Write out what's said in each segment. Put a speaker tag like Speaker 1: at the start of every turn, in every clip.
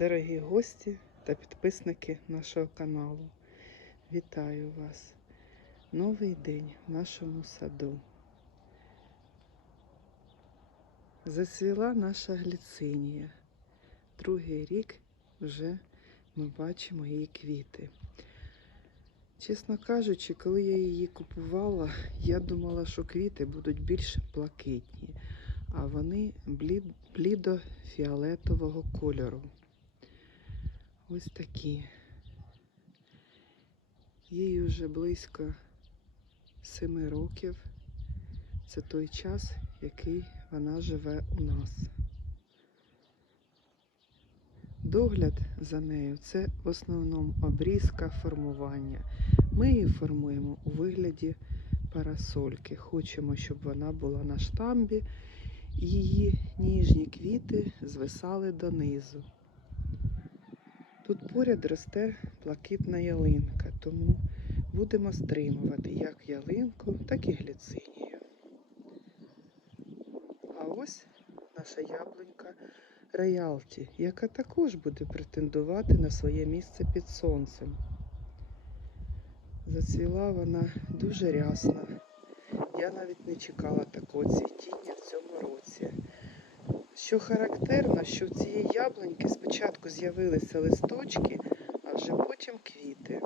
Speaker 1: Дорогі гості та підписники нашого каналу. Вітаю вас! Новий день в нашому саду. Зацвіла наша гліцинія. Другий рік вже ми бачимо її квіти. Чесно кажучи, коли я її купувала, я думала, що квіти будуть більш блакитні, а вони блід- блідо-фіолетового кольору. Ось такі. Їй вже близько семи років. Це той час, який вона живе у нас. Догляд за нею це в основному обрізка формування. Ми її формуємо у вигляді парасольки. Хочемо, щоб вона була на штамбі, її ніжні квіти звисали донизу. Тут поряд росте блакитна ялинка, тому будемо стримувати як ялинку, так і гліцинію. А ось наша яблунька Роялті, яка також буде претендувати на своє місце під сонцем. Зацвіла вона дуже рясно. Я навіть не чекала такого цвітіння в цьому році. Що характерно, що в цієї яблуньки спочатку з'явилися листочки, а вже потім квіти.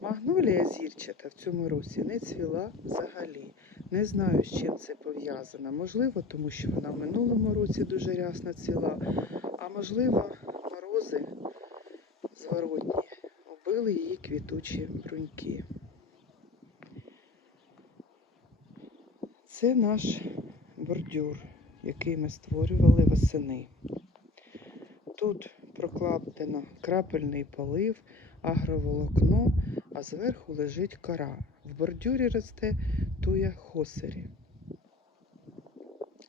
Speaker 1: Магнолія зірчата в цьому році не цвіла взагалі. Не знаю, з чим це пов'язано. Можливо, тому що вона в минулому році дуже рясно цвіла, а можливо, морози зворотні убили її квітучі бруньки. Це наш бордюр, який ми створювали восени. Тут прокладено крапельний полив, агроволокно, а зверху лежить кора. В бордюрі росте туя хосері.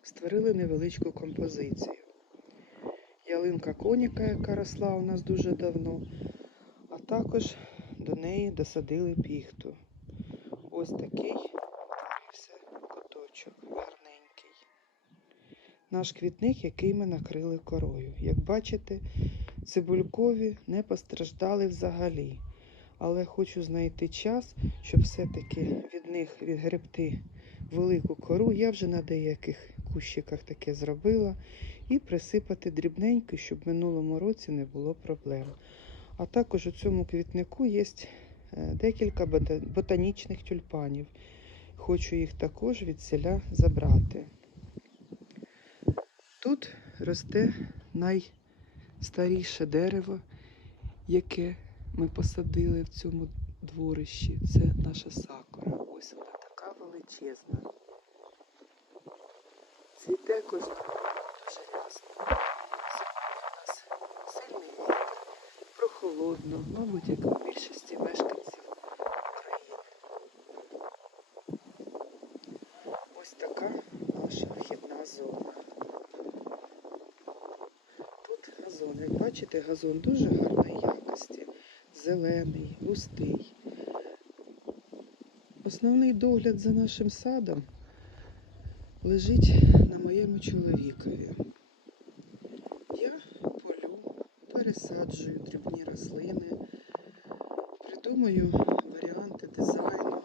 Speaker 1: Створили невеличку композицію. Ялинка коніка, яка росла у нас дуже давно, а також до неї досадили піхту. Ось такий Наш квітник, який ми накрили корою. Як бачите, цибулькові не постраждали взагалі. Але хочу знайти час, щоб все-таки від них відгребти велику кору. Я вже на деяких кущиках таке зробила. І присипати дрібненько, щоб в минулому році не було проблем. А також у цьому квітнику є е, декілька ботанічних тюльпанів. Хочу їх також від селя забрати. Тут росте найстаріше дерево, яке ми посадили в цьому дворищі. Це наша сакура. Ось вона така величезна. Цвіте кожного дуже ясно. Сьогодні у нас сильний прохолодно, мабуть, як у більшості мешканців України. Ось така наша вхідна зона. Тут газон. Як бачите, газон дуже гарної якості. Зелений, густий. Основний догляд за нашим садом лежить на моєму чоловікові. Я полю, пересаджую дрібні рослини, придумаю варіанти дизайну,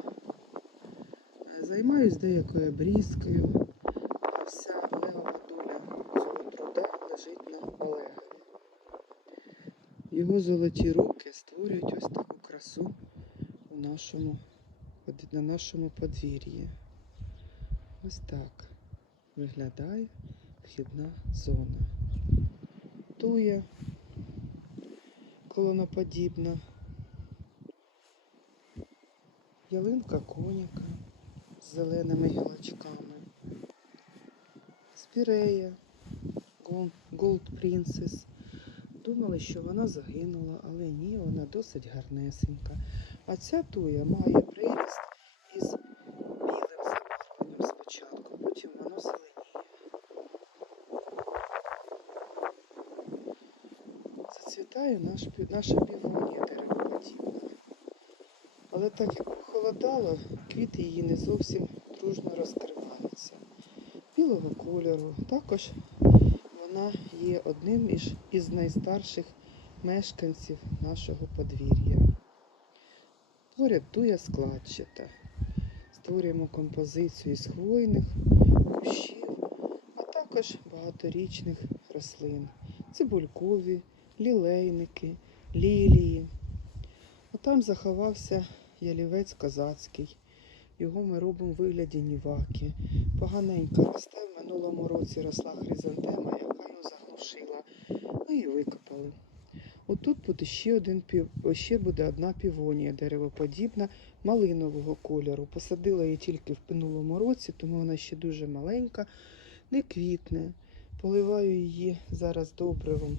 Speaker 1: займаюсь деякою обрізкою. Вся Олегова доля цього труда лежить на Олегові. Його золоті руки створюють ось таку красу у нашому, на нашому подвір'ї. Ось так виглядає вхідна зона. Туя колоноподібна. Ялинка коніка з зеленими гілочками. Спірея Gold Princess. Думали, що вона загинула, але ні, вона досить гарнесенька. А ця туя має приріст із білим забарвленням спочатку, потім воно зеленіє. Зацвітає наш, наша півонія деревоподібна. Але так як похолодало, квіти її не зовсім дружно розкриваються. білого кольору. Також вона є одним із, із найстарших мешканців нашого подвір'я. Поряд туя складчата. Створюємо композицію із хвойних, кущів, а також багаторічних рослин. Цибулькові, лілейники, лілії. А там заховався ялівець козацький. Його ми робимо в вигляді ніваки. Поганенько росте. В минулому році росла хризантема. Ми її викопали. Отут буде ще, один пів... ще буде одна півонія деревоподібна малинового кольору. Посадила її тільки в минулому році, тому вона ще дуже маленька, не квітне. Поливаю її зараз добривом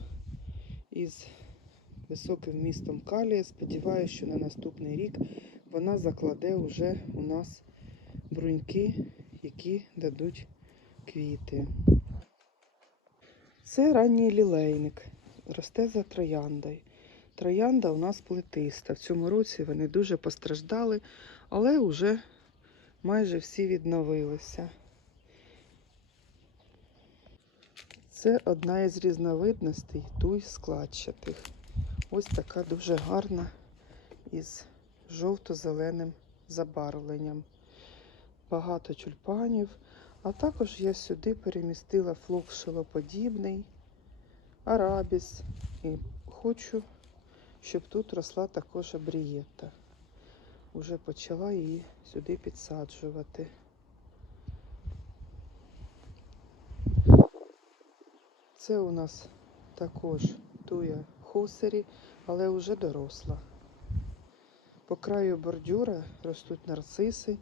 Speaker 1: із високим вмістом калія. Сподіваюся, що на наступний рік вона закладе вже у нас бруньки, які дадуть квіти. Це ранній лілейник. Росте за трояндою. Троянда у нас плетиста. В цьому році вони дуже постраждали, але вже майже всі відновилися. Це одна із різновидностей туй складчатих. Ось така дуже гарна із жовто-зеленим забарвленням. Багато тюльпанів. А також я сюди перемістила флок шилоподібний, арабіс. І хочу, щоб тут росла також абрієта. Уже почала її сюди підсаджувати. Це у нас також туя хусері, але вже доросла. По краю бордюра ростуть нарциси,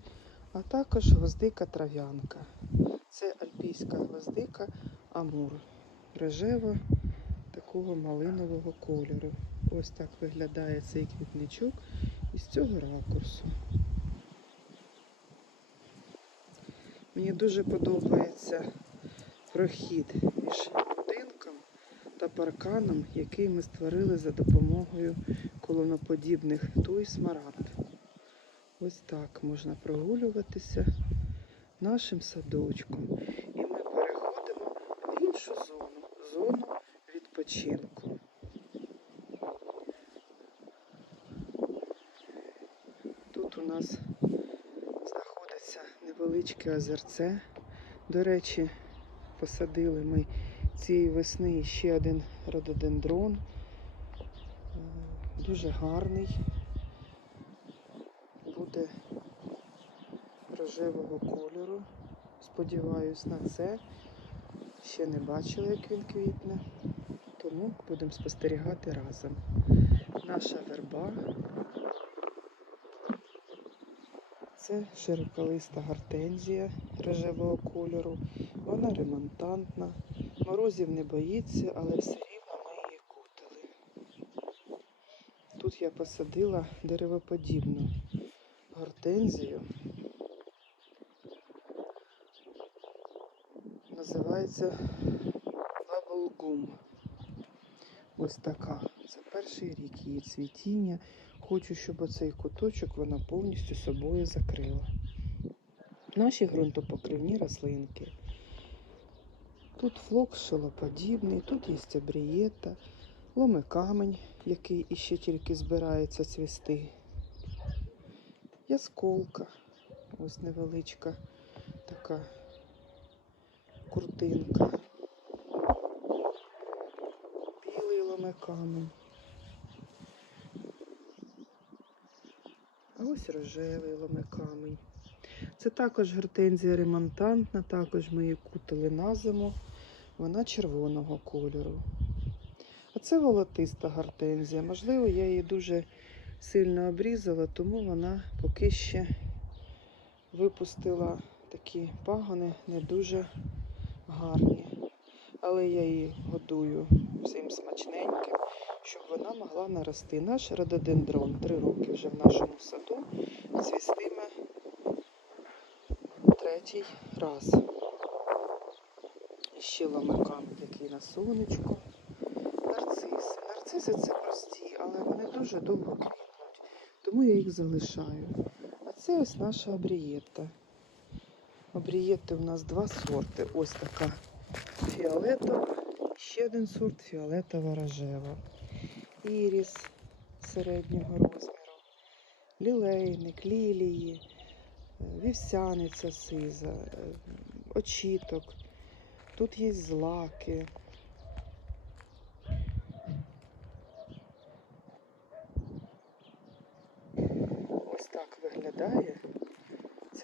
Speaker 1: а також гвоздика трав'янка. Це альпійська гвоздика Амур. Рожева такого малинового кольору. Ось так виглядає цей квітничок із цього ракурсу. Мені дуже подобається прохід між будинком та парканом, який ми створили за допомогою колоноподібних туй смарагд. Ось так можна прогулюватися нашим садочком. І ми переходимо в іншу зону, зону відпочинку. Тут у нас знаходиться невеличке озерце. До речі, посадили ми цієї весни ще один рододендрон. Е, Дуже гарний. Буде рожевого кольору. Сподіваюсь на це. Ще не бачила, як він квітне. Тому будемо спостерігати разом. Наша верба. Це широколиста гортензія рожевого кольору. Вона ремонтантна. Морозів не боїться, але все рівно ми її кутали. Тут я посадила деревоподібну гортензію. Називається Bubblegum. Ось така. Це перший рік її цвітіння. Хочу, щоб оцей куточок вона повністю собою закрила. Наші ґрунтопокривні рослинки. Тут флок шилоподібний, тут є абрієта, ломикамень, який іще тільки збирається цвісти. Ясколка, ось невеличка така куртинка. Білий ломикамень. А ось рожевий ломикамень. Це також гортензія ремонтантна, також ми її кутали на зиму. Вона червоного кольору. А це волотиста гортензія. Можливо, я її дуже сильно обрізала, тому вона поки ще випустила такі пагони не дуже гарні. Але я її годую всім смачненьким, щоб вона могла нарости. Наш рододендрон три роки вже в нашому саду цвістиме третій раз. Ще ламакам, який на сонечку. Нарциси. Нарциси це прості, але вони дуже довго квітнуть, тому я їх залишаю. А це ось наша абрієта. Обрієти у нас два сорти. Ось така фіолетова, ще один сорт фіолетова рожева. Іріс середнього розміру, лілейник, лілії, е, вівсяниця сиза, е, очіток. Тут є злаки. Ось так виглядає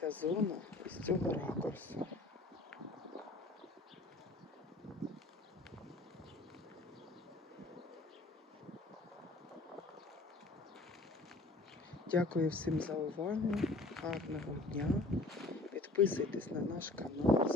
Speaker 1: ця зона із цього ракурсу. Дякую всім за увагу. Гарного дня. Підписуйтесь на наш канал,